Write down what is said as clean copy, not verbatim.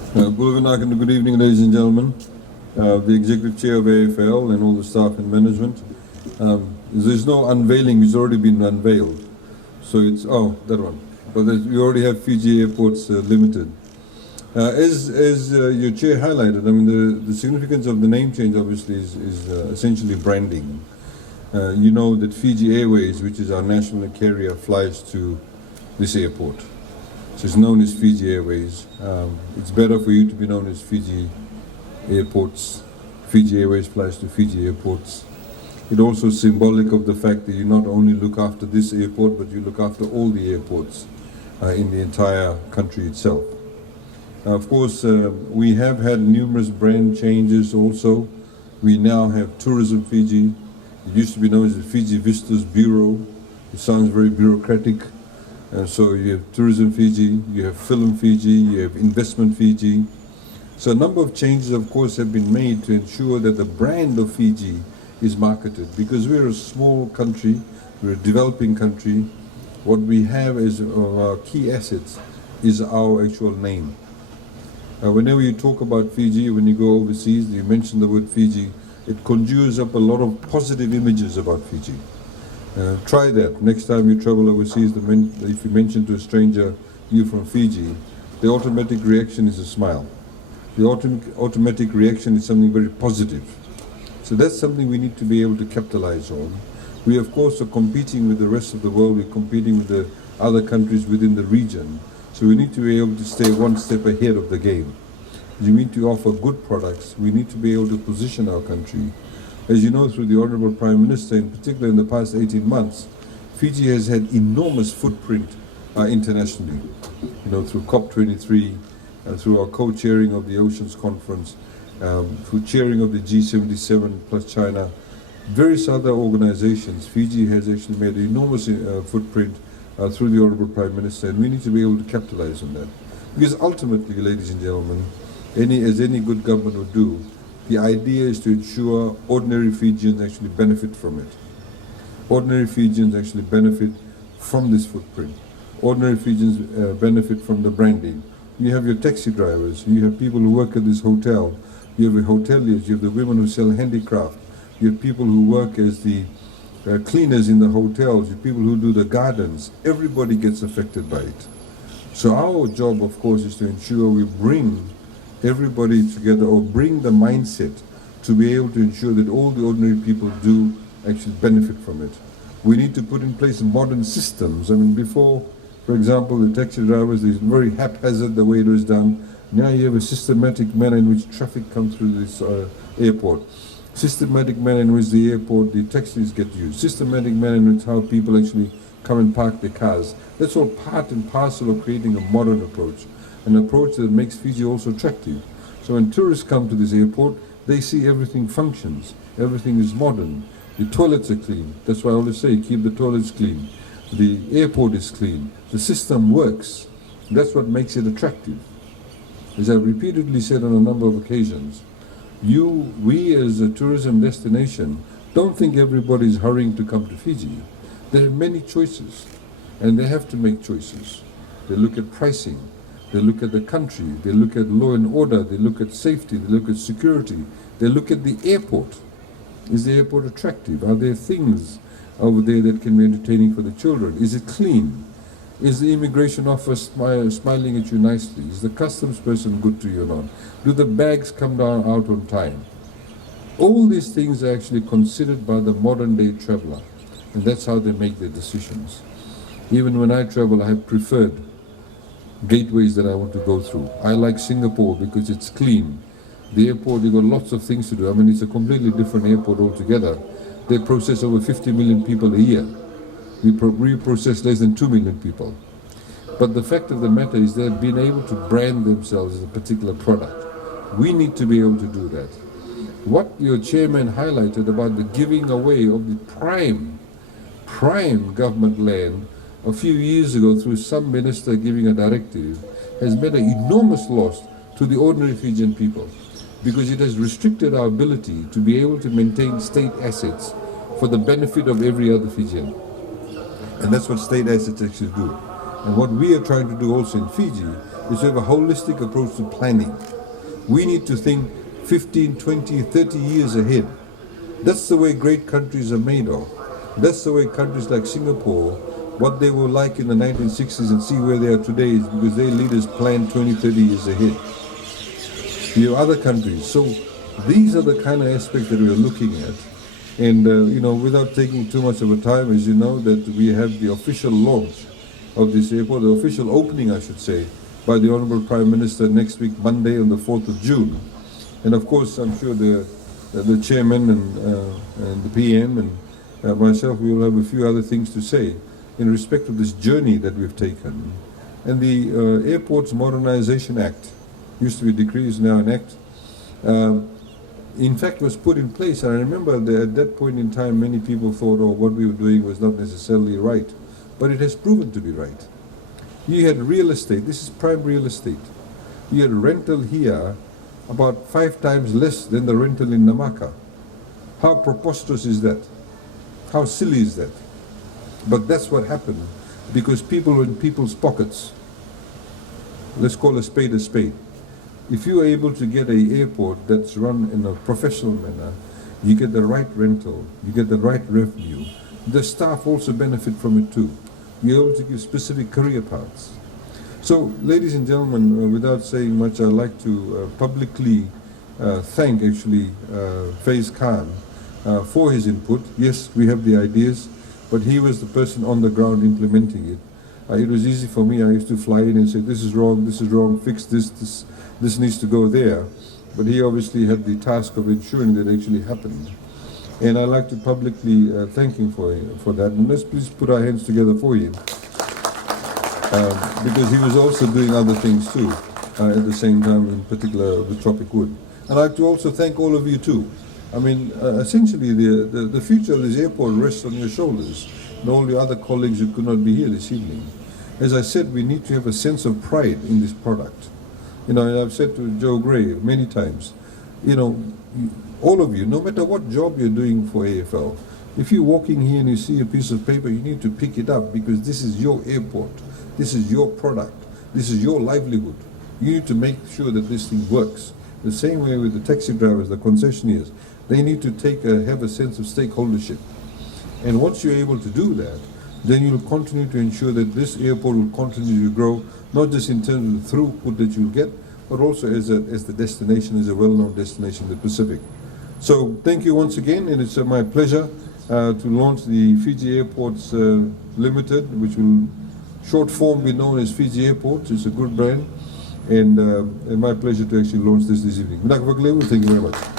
Good evening, ladies and gentlemen. The Executive Chair of AFL and all the staff and management. There's no unveiling, it's already been unveiled. So it's, that one. But we already have Fiji Airports Limited. As your Chair highlighted, I mean, the significance of the name change obviously is essentially branding. You know that Fiji Airways, which is our national carrier, flies to this airport. So it's known as Fiji Airways. It's better for you to be known as Fiji Airports. Fiji Airways flies to Fiji Airports. It's also symbolic of the fact that you not only look after this airport, but you look after all the airports in the entire country itself. Of course, we have had numerous brand changes also. We now have Tourism Fiji. It used to be known as the Fiji Visitors Bureau. It sounds very bureaucratic. So you have Tourism Fiji, you have Film Fiji, you have Investment Fiji. So a number of changes, of course, have been made to ensure that the brand of Fiji is marketed. Because we're a small country, we're a developing country, what we have as our key assets is our actual name. Whenever you talk about Fiji, when you go overseas, you mention the word Fiji, it conjures up a lot of positive images about Fiji. Try that. Next time you travel overseas, if you mention to a stranger, you're from Fiji, the automatic reaction is a smile. The automatic reaction is something very positive. So that's something we need to be able to capitalize on. We, of course, are competing with the rest of the world. We're competing with the other countries within the region. So we need to be able to stay one step ahead of the game. We need to offer good products. We need to be able to position our country. As you know, through the Honourable Prime Minister, in particular in the past 18 months, Fiji has had enormous footprint internationally. You know, through COP23, through our co-chairing of the Oceans Conference, through chairing of the G77 plus China, various other organizations, Fiji has actually made an enormous footprint through the Honourable Prime Minister, and we need to be able to capitalize on that. Because ultimately, ladies and gentlemen, as any good government would do, the idea is to ensure ordinary Fijians actually benefit from it. Ordinary Fijians actually benefit from this footprint. Ordinary Fijians benefit from the branding. You have your taxi drivers, you have people who work at this hotel, you have the hoteliers, you have the women who sell handicraft, you have people who work as the cleaners in the hotels, you have people who do the gardens. Everybody gets affected by it. So our job, of course, is to ensure we bring everybody together, or bring the mindset to be able to ensure that all the ordinary people do actually benefit from it. We need to put in place modern systems. I mean, before, for example, the taxi drivers, it's very haphazard the way it was done. Now you have a systematic manner in which traffic comes through this airport. Systematic manner in which the airport, the taxis get used. Systematic manner in which how people actually come and park their cars. That's all part and parcel of creating a modern approach. An approach that makes Fiji also attractive. So when tourists come to this airport, they see everything functions, everything is modern. The toilets are clean. That's why I always say, keep the toilets clean. The airport is clean. The system works. That's what makes it attractive. As I've repeatedly said on a number of occasions, we as a tourism destination, don't think everybody is hurrying to come to Fiji. There are many choices, and they have to make choices. They look at pricing. They look at the country, they look at law and order, they look at safety, they look at security, they look at the airport. Is the airport attractive? Are there things over there that can be entertaining for the children? Is it clean? Is the immigration officer smiling at you nicely? Is the customs person good to you or not? Do the bags come down out on time? All these things are actually considered by the modern day traveler, and that's how they make their decisions. Even when I travel, I have preferred gateways that I want to go through. I like Singapore because it's clean. The airport, you've got lots of things to do. I mean, it's a completely different airport altogether. They process over 50 million people a year. We process less than 2 million people. But the fact of the matter is they've been able to brand themselves as a particular product. We need to be able to do that. What your chairman highlighted about the giving away of the prime government land a few years ago through some minister giving a directive has made an enormous loss to the ordinary Fijian people, because it has restricted our ability to be able to maintain state assets for the benefit of every other Fijian. And that's what state assets actually do. And what we are trying to do also in Fiji is to have a holistic approach to planning. We need to think 15, 20, 30 years ahead. That's the way great countries are made of. That's the way countries like Singapore, what they were like in the 1960s and see where they are today is because their leaders planned 20, 30 years ahead. You have other countries. So these are the kind of aspects that we are looking at. And, without taking too much of a time, as you know, that we have the official launch of this airport, the official opening, I should say, by the Honourable Prime Minister next week, Monday, on the 4th of June. And of course, I'm sure the Chairman and the PM and myself, we will have a few other things to say in respect of this journey that we've taken. And the Airports Modernization Act, used to be a decree, is now an act, in fact was put in place. And I remember that at that point in time, many people thought, what we were doing was not necessarily right. But it has proven to be right. You had real estate, this is prime real estate. You had rental here about 5 times less than the rental in Namaka. How preposterous is that? How silly is that? But that's what happened because people were in people's pockets. Let's call a spade a spade. If you are able to get an airport that's run in a professional manner, you get the right rental, you get the right revenue. The staff also benefit from it too. You're able to give specific career paths. So, ladies and gentlemen, without saying much, I'd like to publicly thank actually Faiz Khan for his input. Yes, we have the ideas, but he was the person on the ground implementing it. It was easy for me. I used to fly in and say, this is wrong, fix this needs to go there. But he obviously had the task of ensuring that it actually happened. And I'd like to publicly thank him for that. And let's please put our hands together for him. Because he was also doing other things too, at the same time, in particular with Tropic Wood. And I'd like to also thank all of you too. I mean, essentially the future of this airport rests on your shoulders and all your other colleagues who could not be here this evening. As I said, we need to have a sense of pride in this product. You know, I've said to Joe Gray many times, you know, all of you, no matter what job you're doing for AFL, if you're walking here and you see a piece of paper, you need to pick it up because this is your airport, this is your product, this is your livelihood. You need to make sure that this thing works. The same way with the taxi drivers, the concessionaires, they need to have a sense of stakeholdership. And once you're able to do that, then you'll continue to ensure that this airport will continue to grow, not just in terms of the throughput that you'll get, but also as the destination, as a well-known destination in the Pacific. So thank you once again, and it's my pleasure to launch the Fiji Airports Limited, which will short form be known as Fiji Airports. It's a good brand, and my pleasure to actually launch this evening. Thank you very much.